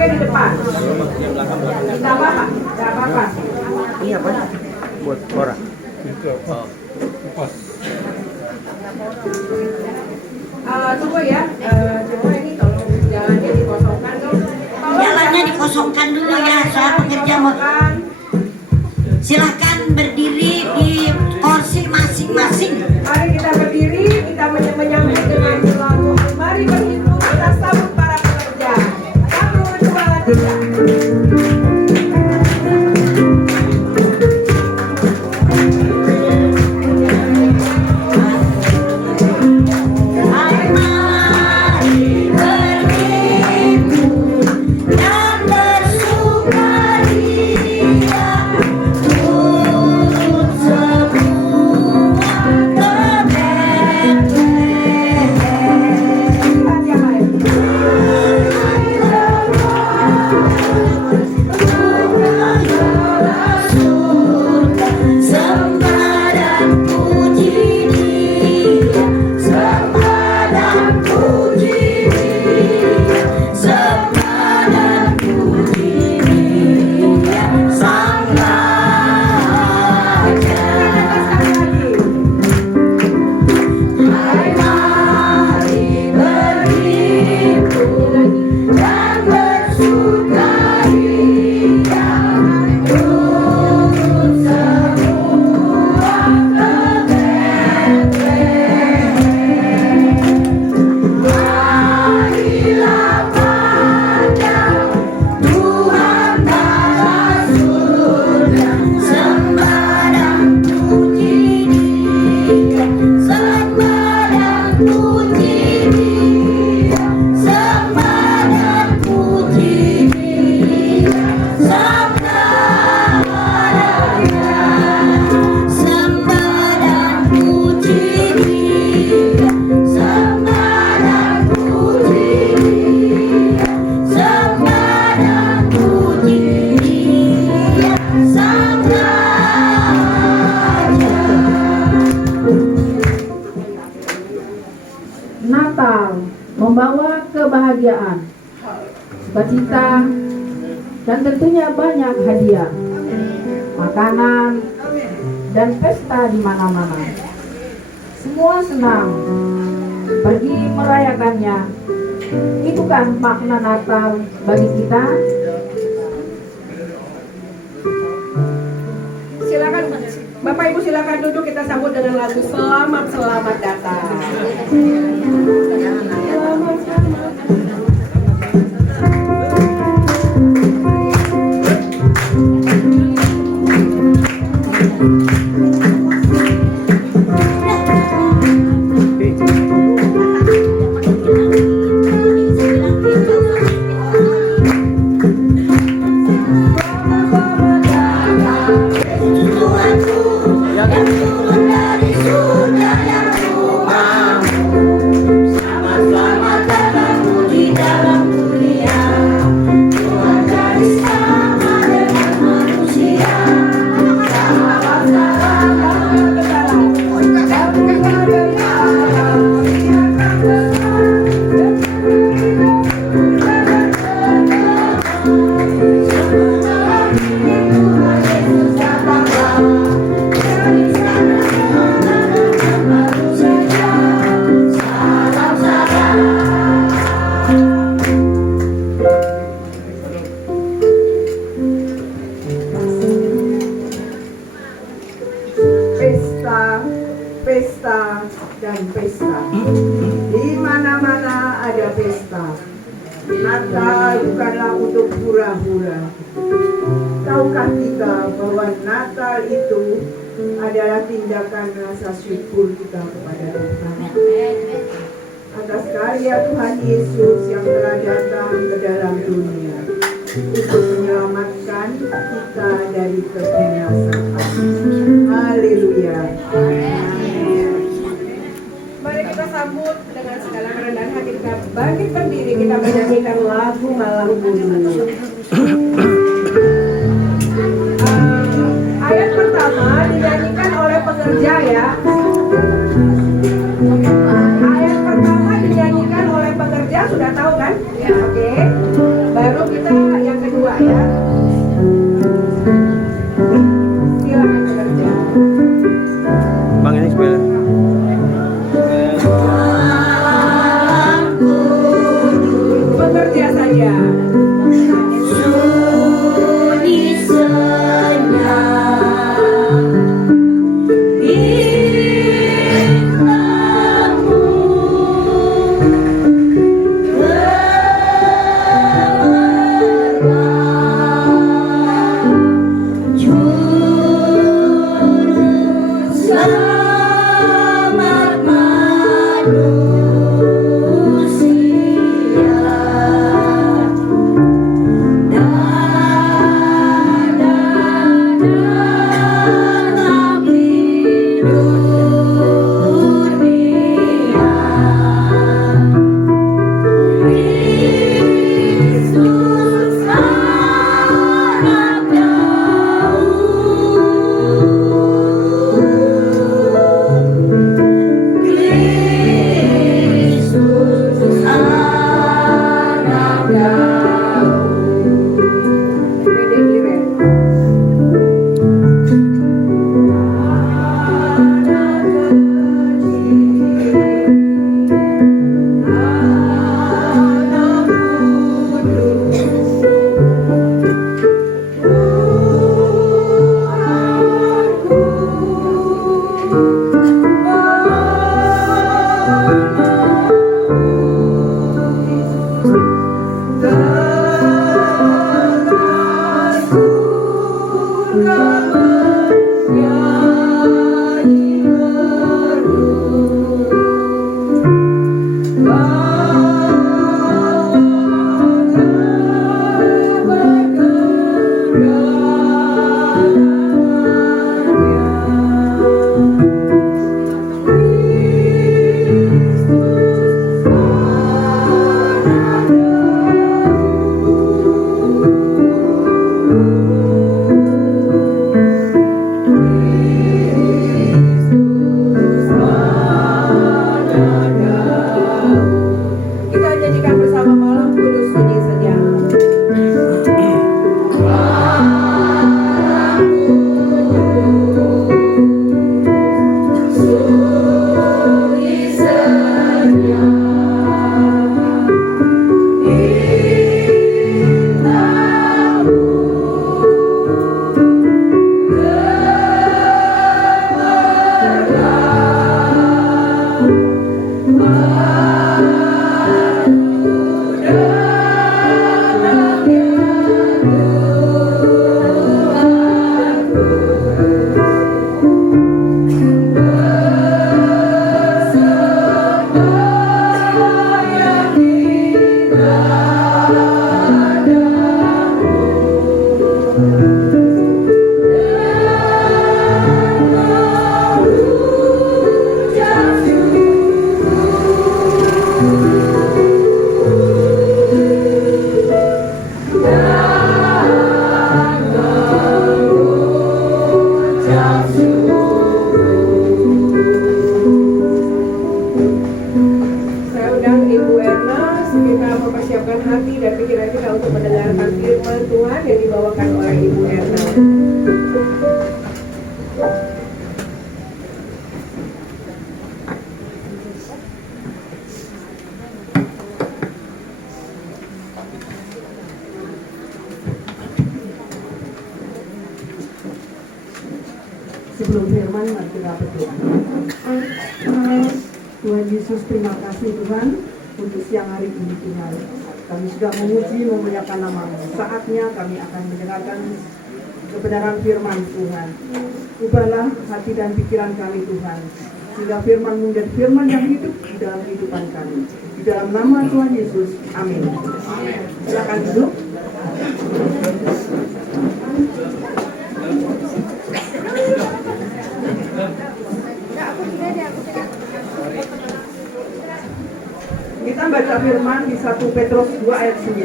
pakai di depan. Tidak apa-apa, tidak apa-apa. Ini apa? Buat orang. Tunggu ya, coba ini tolong jalannya dikosongkan dong. Jalannya dikosongkan dulu ya, saya pekerja mau. Silakan berdiri di kursi masing-masing. Mari kita berdiri, kita menyambut dengan lagu Mari Berhimpun, kita sambut para pekerja. 1, 2, 3. Natal membawa kebahagiaan, sukacita, dan tentunya banyak hadiah, makanan, dan pesta di mana-mana. Semua senang pergi merayakannya. Itu kan makna Natal bagi kita. Silakan Bapak Ibu, silakan duduk, kita sambut dengan lagu Selamat Datang. Pesta dan pesta, di mana-mana ada pesta. Natal bukanlah untuk hura-hura. Tahukah kita bahwa Natal itu adalah tindakan rasa syukur kita kepada Tuhan atas karya Tuhan Yesus yang telah datang ke dalam dunia untuk menyelamatkan kita dari kebinasaan. Haleluya. Mari kita sambut dengan segala kerendahan hati, kita bangkit berdiri, kita menyanyikan lagu Malam Minggu. Ayat pertama dinyanyikan oleh pekerja ya. Ayat pertama dinyanyikan oleh pekerja, sudah tahu kan? Ya. Oke. Baru kita Sebelum firman, mari kita berdoa. Tuhan Yesus, terima kasih Tuhan untuk siang hari ini Tuhan. Kami sudah memuji, memuliakan nama-Mu. Saatnya kami akan mendengarkan kebenaran firman Tuhan. Ubahlah hati dan pikiran kami Tuhan, sehingga firman-Mu menjadi firman yang hidup di dalam kehidupan kami. Di dalam nama Tuhan Yesus, amin. Silakan duduk. Kita baca firman di 1 Petrus 2 ayat 9.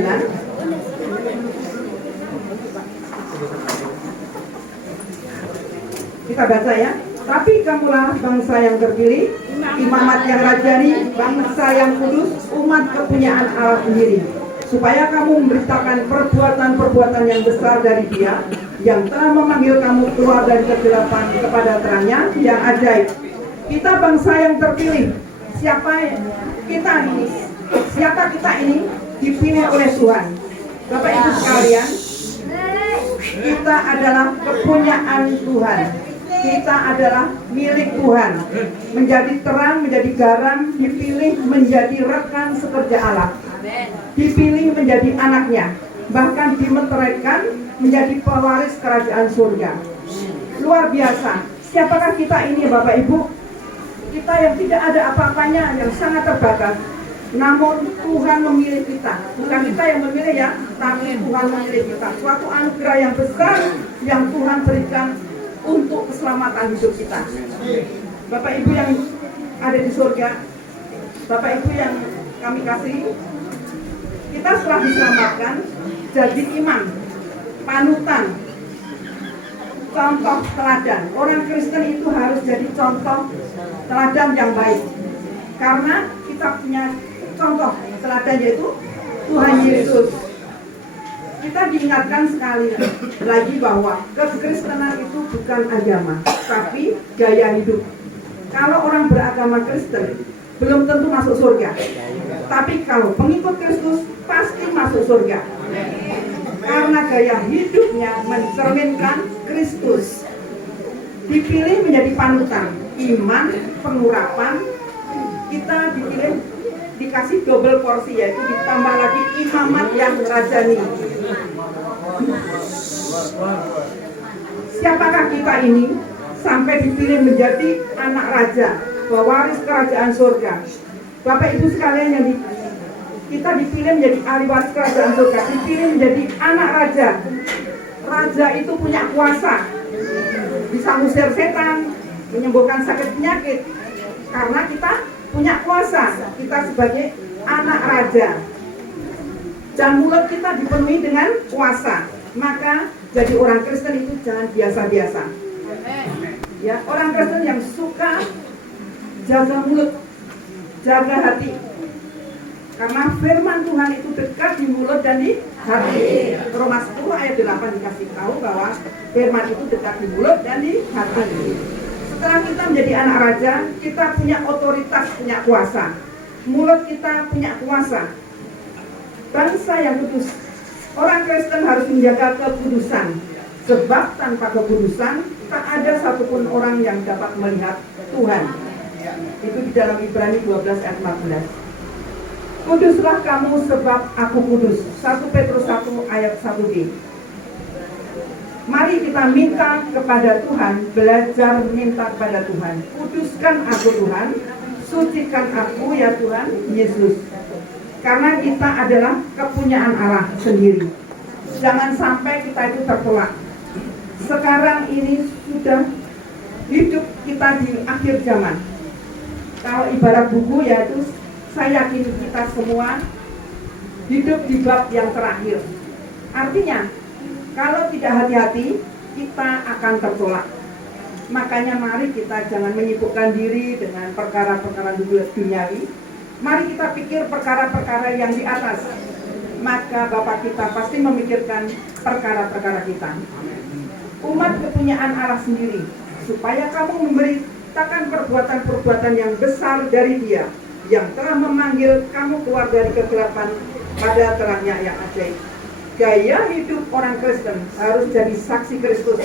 Kita baca ya. Tapi kamulah bangsa yang terpilih, imamat yang rajani, bangsa yang kudus, umat kepunyaan Allah sendiri, supaya kamu memberitakan perbuatan-perbuatan yang besar dari Dia yang telah memanggil kamu keluar dari kegelapan kepada terangnya yang ajaib. Kita bangsa yang terpilih. Siapa kita ini? Siapa kita ini? Dipilih oleh Tuhan. Bapak Ibu sekalian, kita adalah kepunyaan Tuhan. Kita adalah milik Tuhan. Menjadi terang, menjadi garam, dipilih menjadi rekan sekerja Allah. Dipilih menjadi anaknya, bahkan dimeteraikan menjadi pewaris kerajaan surga. Luar biasa. Siapakah kita ini Bapak Ibu? Kita yang tidak ada apa-apanya, yang sangat terbatas. Namun Tuhan memilih kita. Bukan kita yang memilih ya, tapi Tuhan memilih kita. Suatu anugerah yang besar yang Tuhan berikan untuk keselamatan hidup kita. Bapak Ibu yang ada di surga, Bapak Ibu yang kami kasih, kita setelah diselamatkan jadi imam, panutan, contoh teladan. Orang Kristen itu harus jadi contoh teladan yang baik. Karena kita punya contoh teladan, yaitu Tuhan Yesus. Kita diingatkan sekali lagi bahwa kekristenan itu bukan agama, tapi gaya hidup. Kalau orang beragama Kristen belum tentu masuk surga, tapi kalau pengikut Kristus pasti masuk surga. Karena gaya hidupnya mencerminkan Kristus. Dipilih menjadi panutan, iman, pengurapan. Kita dipilih, dikasih double porsi, yaitu ditambah lagi imamat yang rajani. Siapakah kita ini sampai dipilih menjadi anak raja, pewaris kerajaan surga? Bapak Ibu sekalian yang kita dipilih menjadi ahli waris kerajaan surga, dipilih menjadi anak raja. Raja itu punya kuasa, bisa ngusir setan, menyembuhkan sakit penyakit. Karena kita punya kuasa, kita sebagai anak raja. Dan mulut kita dipenuhi dengan kuasa. Maka jadi orang Kristen itu jangan biasa-biasa. Ya, orang Kristen yang suka jaga mulut, jaga hati. Karena firman Tuhan itu dekat di mulut dan di hati. Roma 10 ayat 8 dikasih tahu bahwa firman itu dekat di mulut dan di hati. Setelah kita menjadi anak raja, kita punya otoritas, punya kuasa. Mulut kita punya kuasa. Bangsa yang kudus. Orang Kristen harus menjaga kekudusan. Sebab tanpa kekudusan, tak ada satupun orang yang dapat melihat Tuhan. Itu di dalam Ibrani 12 ayat 14. Kuduslah kamu sebab aku kudus. 1 Petrus 1 ayat 1b. Mari kita minta kepada Tuhan, belajar minta kepada Tuhan. Kuduskan aku Tuhan, sucikan aku ya Tuhan Yesus. Karena kita adalah kepunyaan Allah sendiri. Jangan sampai kita itu tertolak. Sekarang ini sudah hidup kita di akhir zaman. Kalau ibarat buku, yaitu saya yakin kita semua hidup di bab yang terakhir. Artinya, kalau tidak hati-hati, kita akan tertolak. Makanya mari kita jangan menyibukkan diri dengan perkara-perkara duniawi. Mari kita pikir perkara-perkara yang di atas. Maka Bapa kita pasti memikirkan perkara-perkara kita. Umat kepunyaan Allah sendiri, supaya kamu memberitakan perbuatan-perbuatan yang besar dari Dia, yang telah memanggil kamu keluar dari kegelapan pada terangnya yang ajaib. Gaya hidup orang Kristen harus jadi saksi Kristus.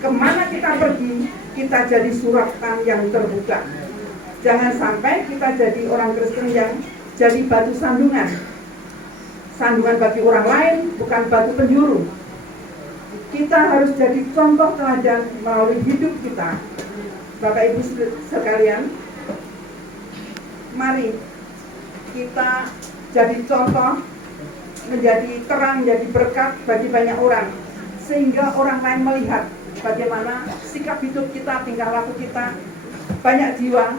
Kemana kita pergi, kita jadi suratan yang terbuka. Jangan sampai kita jadi orang Kristen yang jadi batu sandungan. Sandungan bagi orang lain, bukan batu penjuru. Kita harus jadi contoh teladan melalui hidup kita. Bapak Ibu sekalian, mari kita jadi contoh, menjadi terang, menjadi berkat bagi banyak orang, sehingga orang lain melihat bagaimana sikap hidup kita, tingkah laku kita, banyak jiwa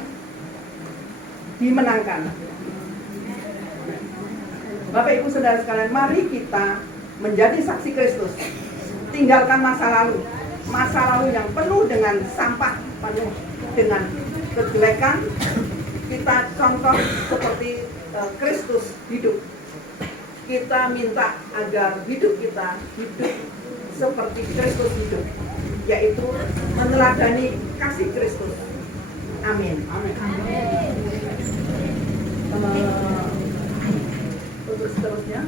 dimenangkan. Bapak Ibu Saudara sekalian, mari kita menjadi saksi Kristus. Tinggalkan masa lalu yang penuh dengan sampah, penuh dengan kejelekan. Kita contoh seperti Kristus hidup. Kita minta agar hidup kita hidup seperti Kristus hidup, yaitu meneladani kasih Kristus. Amin. Untuk seterusnya,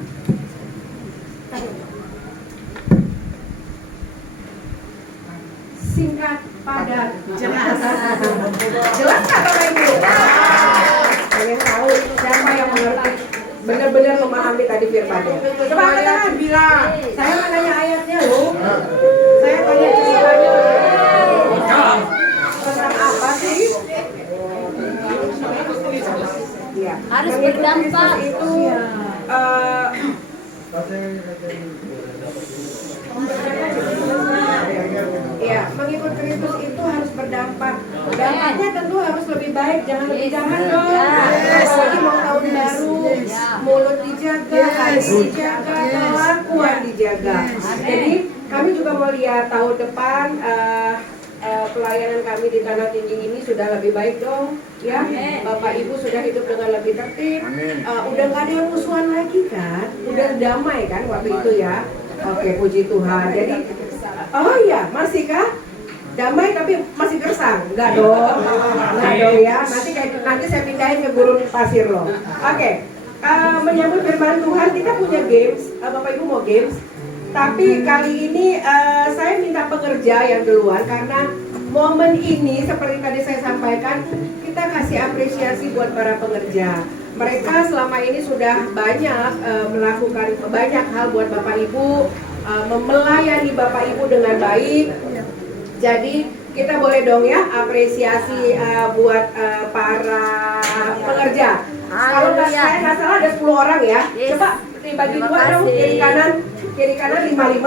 Singkat, padat, jelas. Jelas nggak Bapak Ibu? Pengen tahu siapa yang mengerti, benar-benar memahami tadi firman-Nya. Coba angkat tangan. Saya nggak nanya ayatnya loh. Saya tanya ceritanya. Tentang apa sih? Ya. Harus berdampak. Itu ya, mengikut Kristus itu harus berdampak. Dampaknya tentu harus lebih baik, jangan lebih jahat dong. Apalagi mau tahun baru, mulut dijaga, hati dijaga, kelakuan dijaga. Jadi kami juga mau lihat tahun depan pelayanan kami di Tanah Tinggi ini sudah lebih baik dong, ya. Bapak Ibu sudah hidup dengan lebih tertib. Udah nggak ada yang musuhan lagi kan? Udah damai kan waktu itu ya. Oke, puji Tuhan. Jadi, oh iya, masih kah? Damai tapi masih gersang? Enggak dong. Enggak dong ya. Nanti saya pindahin ke gurun pasir loh. Oke. Menyambut firman Tuhan, kita punya games. Bapak Ibu mau games? Tapi kali ini saya minta pekerja yang duluan karena momen ini seperti tadi saya sampaikan, kita kasih apresiasi buat para pekerja. Mereka selama ini sudah banyak melakukan banyak hal buat Bapak Ibu, melayani Bapak Ibu dengan baik. Jadi kita boleh dong ya apresiasi buat para pekerja. Kalau saya nggak salah ada 10 orang ya. Coba dibagi dua dong, kiri kanan 5-5.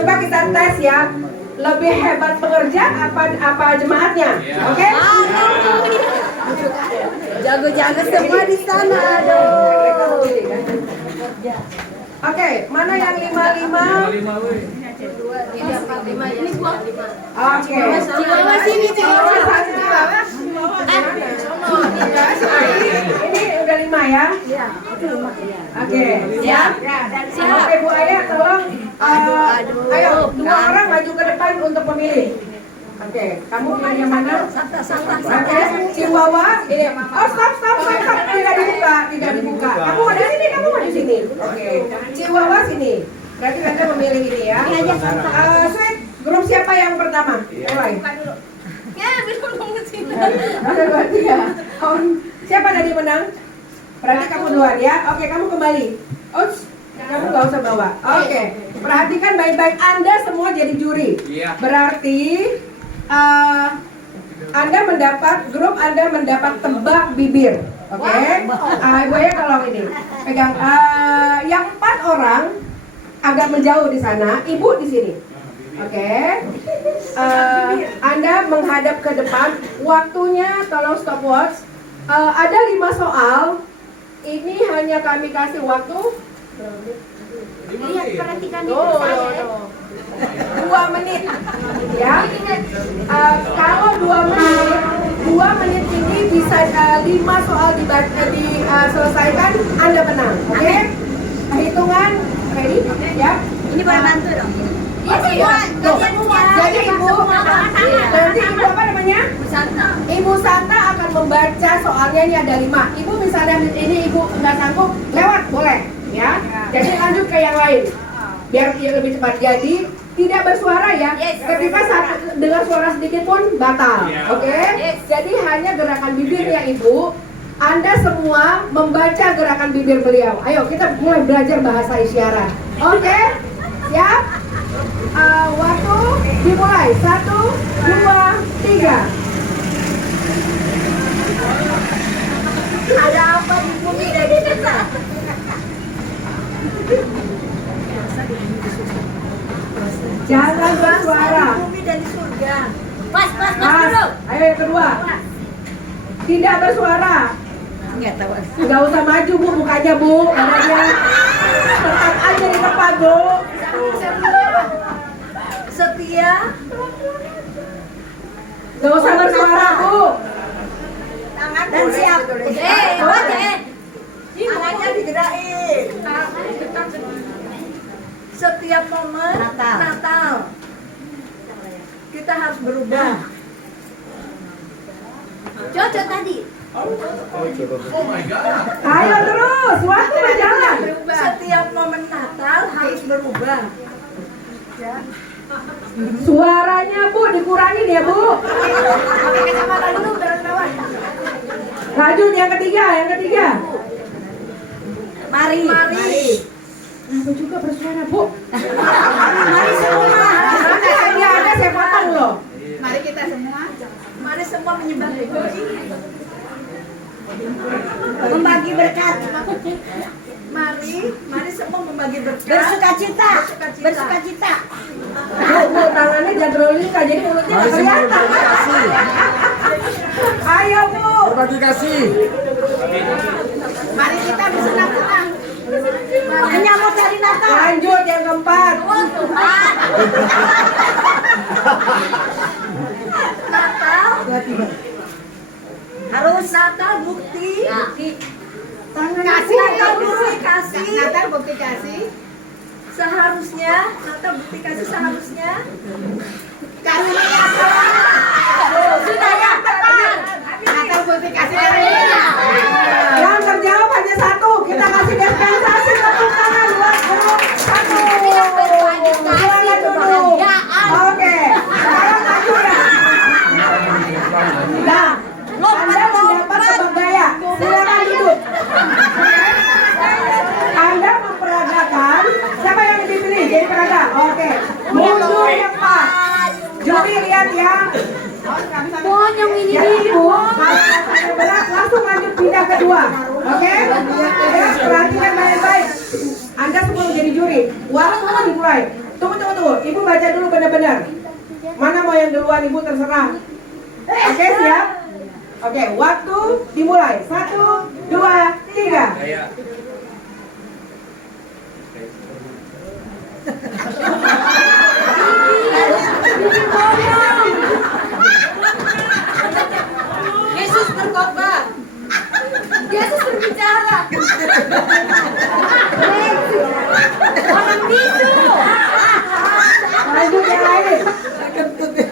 Coba kita tes ya. Lebih hebat pekerja apa jemaatnya? Oke? Jago-jago semua di sana, aduh. Oke, mana yang 5-5? Ini gua 5. Oke. Cilawa sini, Cilawa. Ini udah 5 ya? Iya, itu 5 ya. Oke, siap? Siap. Oke, Bu Ayah tolong ayo 2 orang maju ke depan untuk memilih. Oke, kamu pilih yang mana? Oke, Chihuahua. Ini. Oh, stop. Tidak dibuka. Kamu mau di sini. Oke. Chihuahua sini. Berarti Anda memilih ini ya. Sweet, grup siapa yang pertama? Mulai. Ya, belum mau sini. Ada 2, 3. Siapa tadi menang? Berarti kamu duluan ya. Oke, kamu kembali. Kamu nggak usah bawa. Oke. Perhatikan baik-baik. Anda semua jadi juri. Berarti grup Anda mendapat tebak bibir. Oke. Ibu ya tolong ini. Pegang. Yang 4 orang agak menjauh di sana. Ibu di sini. Oke. Anda menghadap ke depan. Waktunya tolong stopwatch. Ada 5 soal. Ini hanya kami kasih waktu. Lihat, perhatikan itu No. saya. 2 menit. Ya. Kalau 2 menit ini bisa 5 soal diselesaikan, Anda menang. Oke? Hitungan ready? Ya. Ini boleh bantu dong. Iya, Semua, tuh. kalian semua. Jadi Ibu, nanti Ibu apa namanya? Busana. Ibu Santa akan membaca soalnya, ini ada 5. Ibu misalnya ini Ibu nggak sanggup, lewat boleh ya. Jadi lanjut ke yang lain biar dia lebih cepat. Jadi tidak bersuara ya. Ketika dengar suara sedikit pun batal. Oke? Jadi hanya gerakan bibirnya Ibu. Anda semua membaca gerakan bibir beliau. Ayo kita mulai belajar bahasa isyarat. Oke? Siap? Waktu dimulai. 1, 2, 3. Ada apa di bumi dan di surga? Jangan bersuara. Di bumi dan di surga. Pas Pas. dulu. Ayo yang kedua. Tidak bersuara. Nggak usah maju Bu, mukanya Bu. Badannya tetap aja di tempat Bu. Setia. Nggak usah bersuara Bu. Dan siap. Tangannya digerakin. Setiap momen Natal kita harus berubah. Cocok tadi. Ayo terus, waktu berjalan. Setiap momen Natal harus berubah. Suaranya Bu dikurangin ya Bu. Lanjut yang ketiga. Mari. Kenapa juga bersuara Bu? Mari semua. Nanti hadiah ada saya potong loh. Mari kita semua. Mari semua menyebar membagi berkat. Mari semua membagi berkat. Bersukacita. Bu, tangannya jangan rolling Kak, jadi mulutnya nggak kelihatan. Ayo Bu. Berbagi kasih. Mari kita bersenang-senang. Menyambut hari Natal. Lanjut yang keempat. Natal. Harus Natal bukti. Kasih. Natal bukti kasih. Seharusnya Natal bukti kasih seharusnya. Karunia. Sudah ya, tepat. Natal bukti kasih karunia. Yang terjawab hanya satu. Kita kasih dispensasi tepuk tangan buat grup 1. Silakan duduk. Oke. Sekarang maju ya. Nah, Anda mendapat kebanggaan. Silakan duduk. Anda memperagakan. Siapa yang dipilih jadi peraga? Oke. Mundur yang pas. Juri lihat ya. yang ini Jadi Ibu, kalau rasanya berat langsung lanjut pindah kedua. Oke? Ya, perhatikan baik-baik. Anda semua menjadi juri. Waktu dimulai. Tunggu. Ibu baca dulu benar-benar. Mana mau yang duluan Ibu terserah. Oke, siap? Oke, waktu dimulai. 1, 2, 3. Yesus berkhotbah. Yesus berbicara. Orang bisu. Lanjut yang lain. Berkhotbah.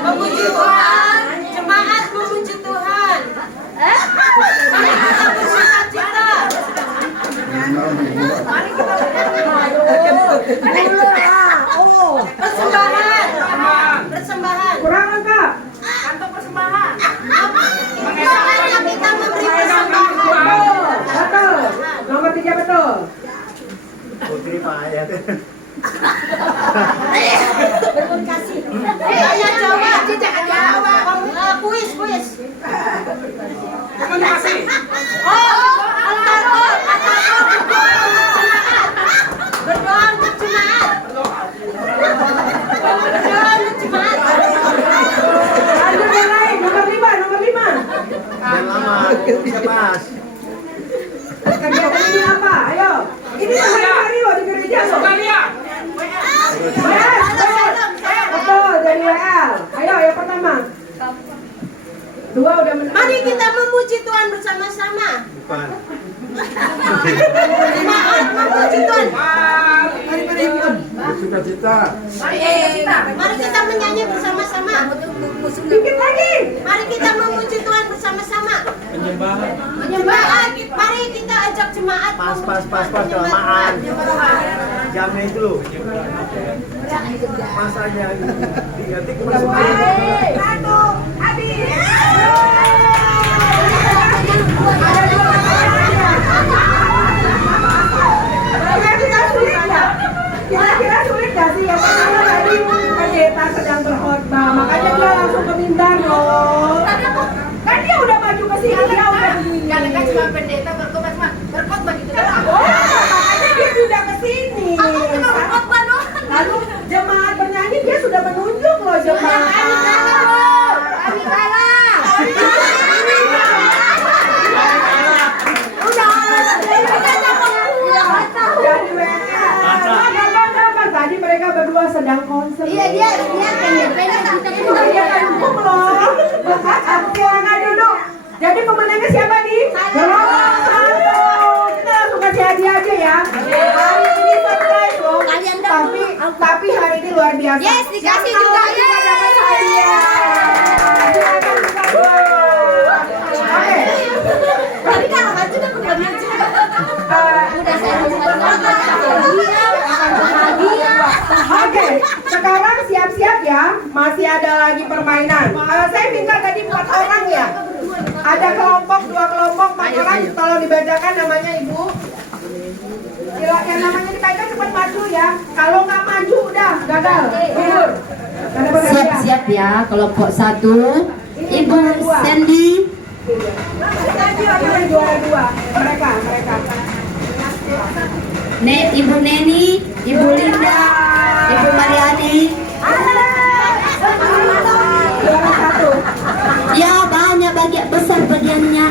Memuji Tuhan. Jemaat memuji Tuhan. Mari kita bersukacita. Mari kita persembahan. Kurang lengkap. Kantong persembahan. Saatnya kita memberi persembahan. Betul. Nomor 3 betul. Putri Pak Ayat. Berterima kasih. Tanya jawab. Kuis. Terima kasih. Berdoa untuk jemaat. Lanjut yang lain. Nomor 5. Dan lama. Bisa pas. Kegiatan ini apa? Ayo. Ini hari-hari loh di gereja loh. Yes. Betul, dari WL. Ayo, yang pertama. 2 udah menang. Mari kita memuji Tuhan bersama-sama. Bukan. Jemaat memuji Tuhan. Bersukacita. Mari kita menyanyi bersama-sama. Dikit lagi. Mari kita memuji Tuhan bersama-sama. Jemaat, mari kita ajak jemaat. Pas kelamaan. Jamnya itu loh. Pas aja. Diganti ke masuk. Satu, habis. Kira-kira sulit nggak? Kira-kira sulit nggak sih? Ya karena tadi pendeta sedang berkhotbah, makanya dia langsung ke mimbar loh. Kan dia udah maju ke sini, dia udah begini. Karena kan cuma pendeta berkhotbah gitu doang. Oh, makanya dia sudah ke sini. Aku cuma berkhotbah doang. Lalu jemaat bernyanyi, dia sudah menunjuk loh jemaat. Abi kalah. Jadi mereka, gampang. Tadi mereka berdua sedang konser. Iya dia pendek kita Itu dia kan hukum loh. Silakan duduk. Jadi pemenangnya siapa nih? Gelombang 1. Kita langsung kasih hadiah aja ya. Hari ini surprise loh. Kalian dong. Tapi hari ini luar biasa. Yes, dikasih Yang juga. tahu juga dapat hadiah. Silakan buka dua. Oke. Tapi kalau maju kan kebanyakan juga. Udah saya Oke, sekarang siap-siap ya. Masih ada lagi permainan. Saya minta tadi 4 orang ya. Ada kelompok, 2 kelompok, 4 orang. Tolong dibacakan namanya Ibu. Silakan namanya dibaca cepat maju ya. Kalau nggak maju udah gagal. Mundur. Siap-siap ya, kelompok 1 Ibu Sandy, Ini juara 2. Mereka. Ibu Neni, Ibu Linda, Ibu Mariani. Juara 1. Ya banyak bagian besar bagiannya.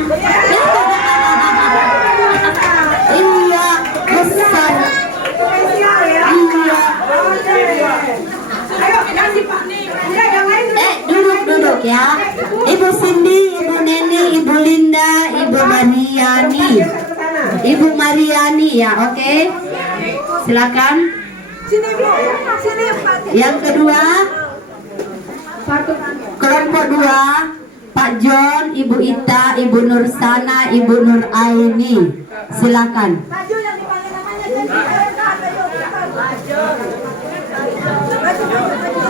Iya besar. Spesial ya. Iya. Ayo kasih Pak. Ya, yang lain Duduk ya. Ibu Cindy, Ibu Neni, Ibu Linda, Ibu Mariani. geser ke sana. Ibu Mariani ya, oke. Silakan. Sini Bu. Sini Pak. Yang kedua, Satu. kelompok 2 Pak John, Ibu Ita, Ibu Nursana, Ibu Nur Aini. Silakan. Maju yang dipanggil namanya.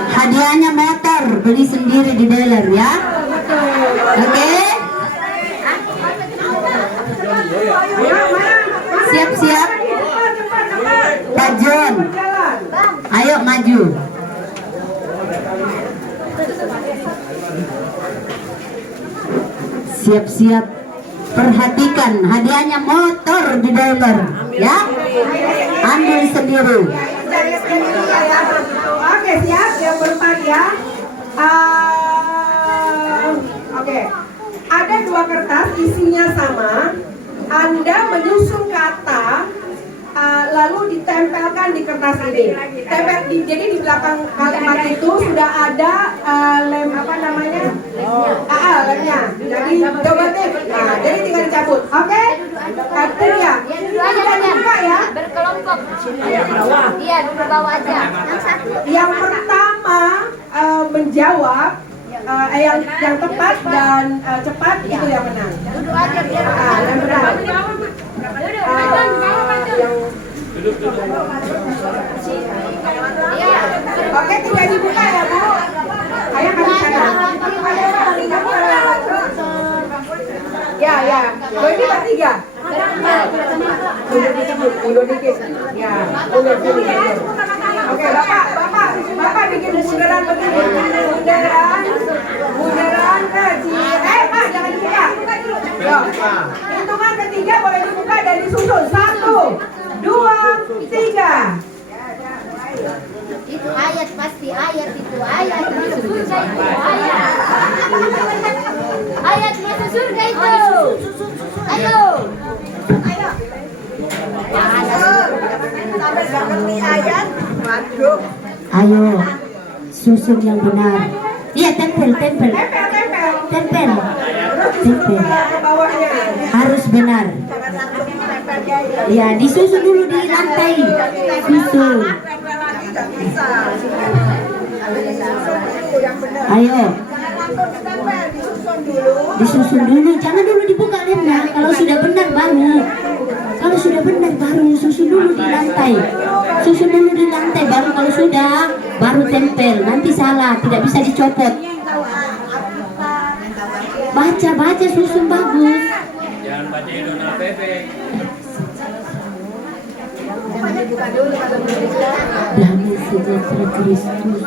Hadiahnya motor, beli sendiri di dealer ya. Oke? Siap-siap. Pak John, ayo maju. Siap-siap. Perhatikan, hadiahnya motor di dealer ya. Ambil sendiri. Oke, siap yang berempat ya. Oke. Ada 2 kertas isinya sama. Anda menyusun kata lalu ditempelkan di kertas ini. Jadi di belakang kalimat itu sudah ada lem apa namanya? Lemnya. Jadi coba deh. Nah, jadi tinggal dicabut. Oke? Itu ya. Sudah dibuka ya. Berkelompok. Iya, duduk bawah aja. Yang satu. Yang pertama menjawab yang tepat dan cepat itu yang menang. Duduk aja biar. Yang menang. Iya. Oke, tidak dibuka ya Bu. Ayah kasih sana. Ya. Oh, ini bertiga. Mundur dikit. Ya, mundur sini. Oke, Bapak bikin bundaran begini. Bundaran kecil. Pak, jangan dibuka. Yuk. Hitungan ketiga boleh dibuka dan disusun. 1, 2, 3. Itu ayat pasti ayat itu ayat masuk surga itu ayat. Ayat masuk surga itu. Ayo. Ayo, susun yang benar. Iya, tempel. Tempel. Tempel. Ke bawahnya. Harus benar. Ya, disusun dulu di lantai. Susun. Ayo. Disusun dulu, jangan dulu dibuka lemnya. Kalau sudah benar baru. Kalau sudah benar baru susun dulu di lantai. Susun dulu di lantai baru kalau sudah baru tempel. Nanti salah, tidak bisa dicopot. Baca susun bagus. Jangan baca Donald Pepe. Damai sejahtera Kristus.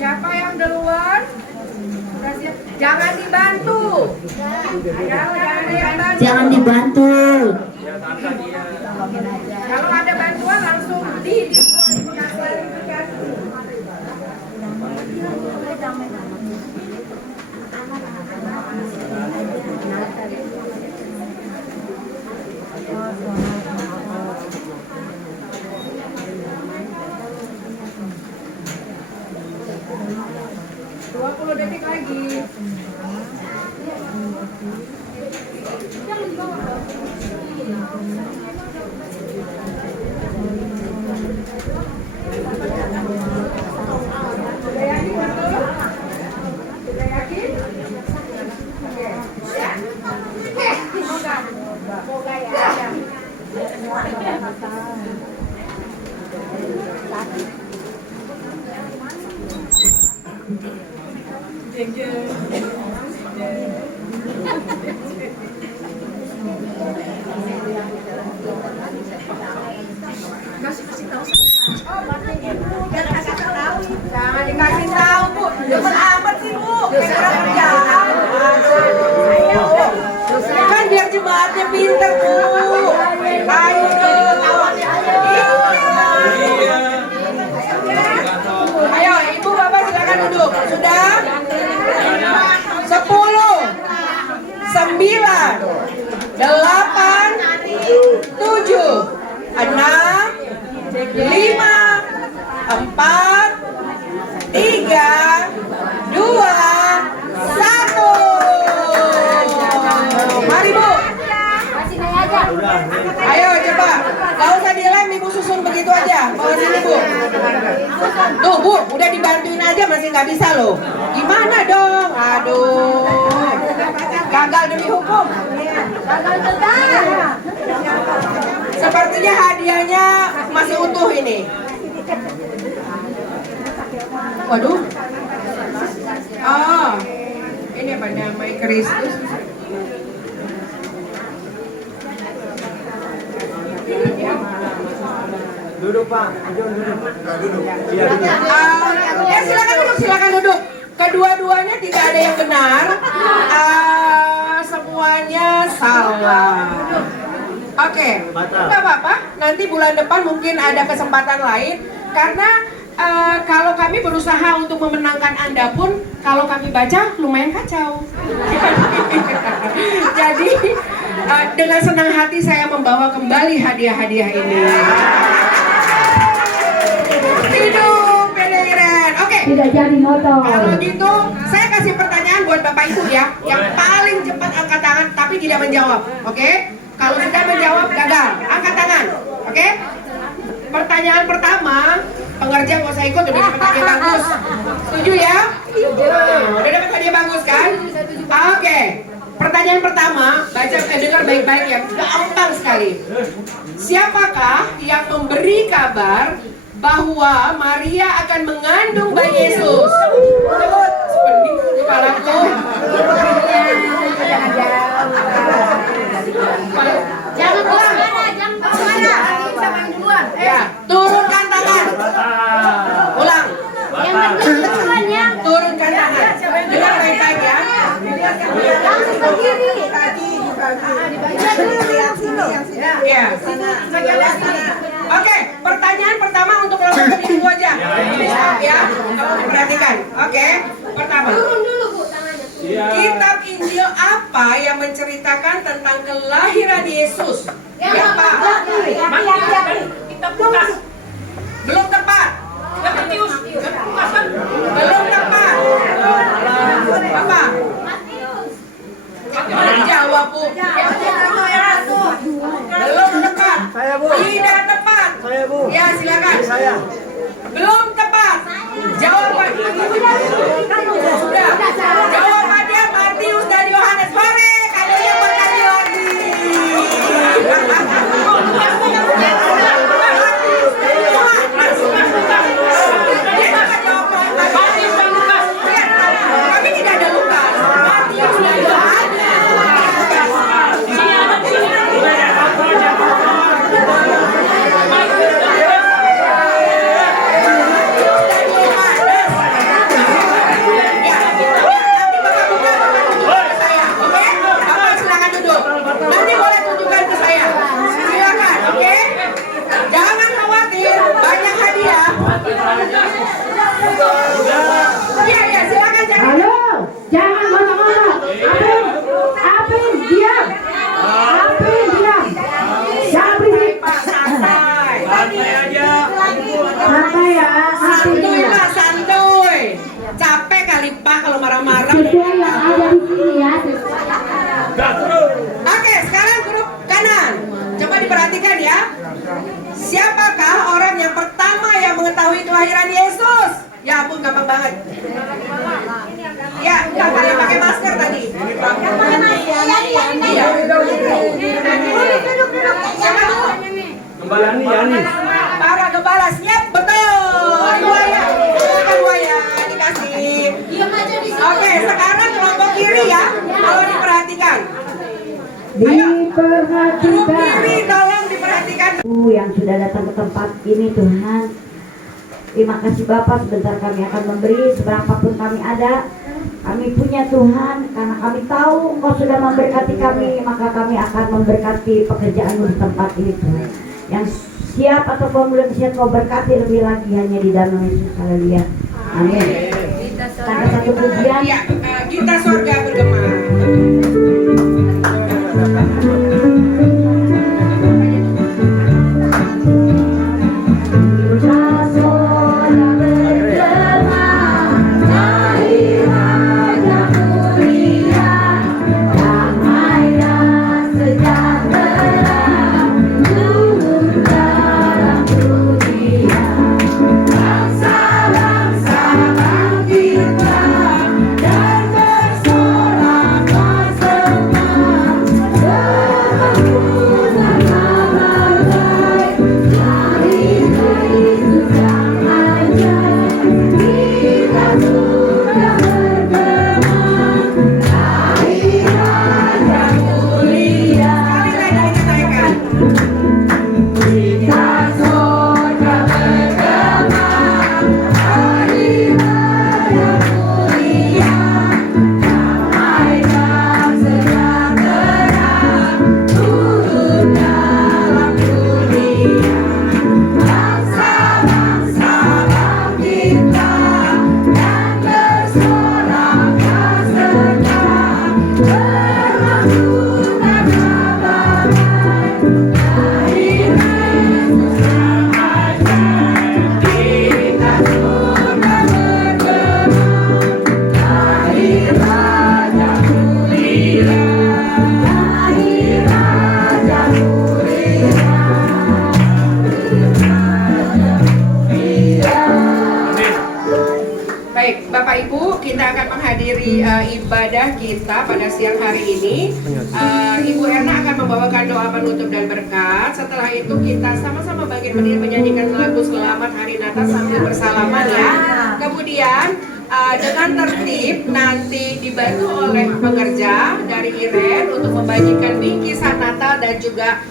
Siapa yang duluan? Sudah siap? Jangan dibantu. Jangan dibantu. Kalau ada bantuan langsung di detik lagi. Sudah yakin betul? Sudah yakin? Oke. Ya? Semoga ya. Jangan dikasih tahu, Bu. Jangan amat sih, Bu. Kayak orang kerjaan. Kan biar jemaatnya pinter, Bu. Ayo dong. Iya. Ayo, Ibu Bapak silakan duduk. Sudah? 10, 9, 8, 7, 6, 5, 4, 3, 2, 1. Mari, Bu. Ayo coba. Gak usah dilem, Ibu susun begitu aja. Bawa sini, Bu. Tuh, Bu, udah dibantuin aja masih nggak bisa loh. Gimana dong? Aduh. Gagal demi hukum. Sepertinya hadiahnya masih utuh ini. Waduh. Oh, ini apa namanya Kristus? Duduk Pak, John duduk. Duduk. Iya duduk. Ya silakan duduk. Kedua-duanya tidak ada yang benar. Semuanya salah. Oke, nggak apa-apa. Nanti bulan depan mungkin ada kesempatan lain. Karena kalau kami berusaha untuk memenangkan Anda pun, kalau kami baca lumayan kacau. Jadi dengan senang hati saya membawa kembali hadiah-hadiah ini. Hidup Pedeiran. Oke. Tidak jadi motor. Kalau gitu, saya kasih pertanyaan buat Bapak Ibu ya, yang paling cepat angkat tangan tapi tidak menjawab. Oke? Kalau sudah menjawab gagal, angkat tangan. Oke? Pertanyaan pertama, pengerja nggak usah ikut, udah dapat hadiah bagus. Setuju ya? Udah dapat hadiah bagus kan? Oke. Pertanyaan pertama, dengar baik-baik ya, gampang sekali. Siapakah yang memberi kabar bahwa Maria akan mengandung bayi Yesus? Pening kepalaku. Jangan bersuara, jangan bersuara. Siapa yang duluan? Ya, turunkan tangan. Ulang. Yang berduluan ya. Turunkan tangan. Dengar baik-baik ya. Langsung ke kiri. Ya. Oke, pertanyaan pertama untuk kelompok ini aja. Ya, tolong diperhatikan. Oke, pertama. Turun dulu, Bu, tangannya. Kitab Injil apa yang menceritakan tentang kelahiran Yesus? Yang Pak. Kitab Lukas. Belum tepat. Matius. Belum tepat. Saya, Bu. Tidak tepat. Saya, Bu. Ya, silakan. Saya. Belum tepat. Jawaban sudah. Jawabannya Matius dan Yohanes. Hore, kalian berkali lagi. Matius dan Yohanes. Dia akan jawab Matius dan Lukas. Tapi tidak ada Lukas. Matius dan Yohanes. Nanti boleh tunjukkan ke saya. Silakan, oke? Jangan khawatir, banyak hadiah. Iya, silakan jangan. Halo, jangan ngomong-ngomong. Apin, diam. Apin, diam. Jangan berisik. Pak, santai. Santai aja. Santai ya, Apin Santuy diam. Pak, santuy. Capek kali Pak kalau marah-marah. Sesuai yang ada di sini ya. Oke, sekarang grup kanan. Coba diperhatikan ya. Siapakah orang yang pertama yang mengetahui kelahiran Yesus? Ya ampun, gampang banget. Ya, enggak kalian pakai masker tadi. Iya. Siapa tuh? Yani, Yani. Para gembala siap, betul. Buaya, silakan buaya dikasih. Oke, sekarang kelompok kiri ya. Kalau diperhatikan. Grup Diperhatikan. kiri tolong diperhatikan. Yang sudah datang ke tempat ini Tuhan, terima kasih Bapak. Sebentar kami akan memberi seberapapun kami ada. Kami punya Tuhan, karena kami tahu Engkau sudah memberkati kami, maka kami akan memberkati pekerjaan di tempat ini Tuhan. Yang siap ataupun belum siap Kau berkati lebih lagi hanya di dalam Yesus. Haleluya. Amin. Ada satu pujian. Ya, kita surga bergema. Baik, Bapak Ibu, kita akan menghadiri ibadah kita pada siang hari ini. Ibu Erna akan membawakan doa penutup dan berkat. Setelah itu kita sama-sama bangkit berdiri menyanyikan lagu Selamat Hari Natal sambil bersalaman ya. Kemudian dengan tertib nanti dibantu oleh pekerja dari Iren untuk membagikan bingkisan Natal dan juga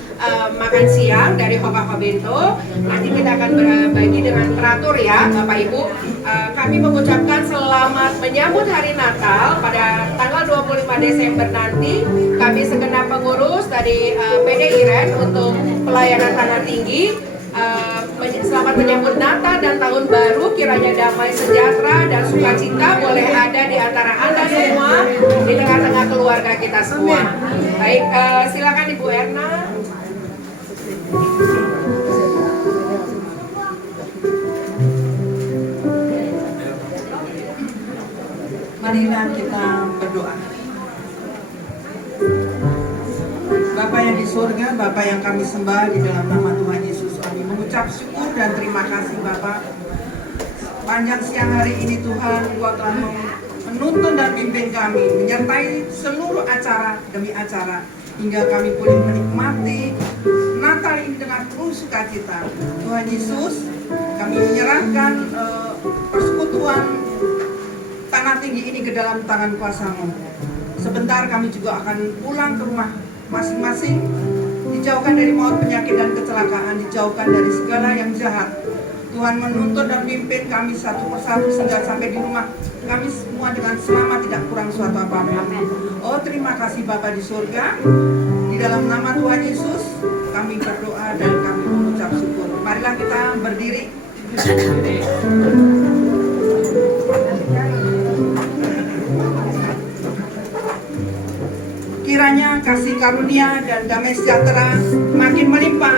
makan siang dari Hoka Bento. Nanti kita akan berbagi dengan teratur ya Bapak Ibu. Kami mengucapkan selamat menyambut hari Natal pada tanggal 25 Desember nanti. Kami segenap pengurus dari PD Iren untuk pelayanan tanah tinggi. Selamat menyambut Natal dan Tahun Baru, kiranya damai sejahtera dan sukacita boleh ada di antara Anda semua, di tengah-tengah keluarga kita semua. Baik, silakan Ibu Erna. Marilah kita berdoa. Bapa yang di surga, surga, Bapa yang kami sembah di dalam nama Tuhan Yesus, kami mengucap syukur dan terima kasih Bapa. Panjang siang hari ini Tuhan, Engkau telah menuntun dan pimpin kami, menyertai seluruh acara demi acara, hingga kami boleh menikmati Natal ini dengan penuh sukacita. Tuhan Yesus, kami menyerahkan persekutuan Tanah Tinggi ini ke dalam tangan kuasa-Mu. Sebentar kami juga akan pulang ke rumah masing-masing, dijauhkan dari maut, penyakit, dan kecelakaan, dijauhkan dari segala yang jahat. Tuhan menuntun dan pimpin kami satu persatu sehingga sampai di rumah kami semua dengan selamat, tidak kurang suatu apa-apa. Oh, terima kasih Bapa di surga. Di dalam nama Tuhan Yesus kami berdoa dan kami mengucap syukur. Marilah kita berdiri. Kiranya kasih karunia dan damai sejahtera makin melimpah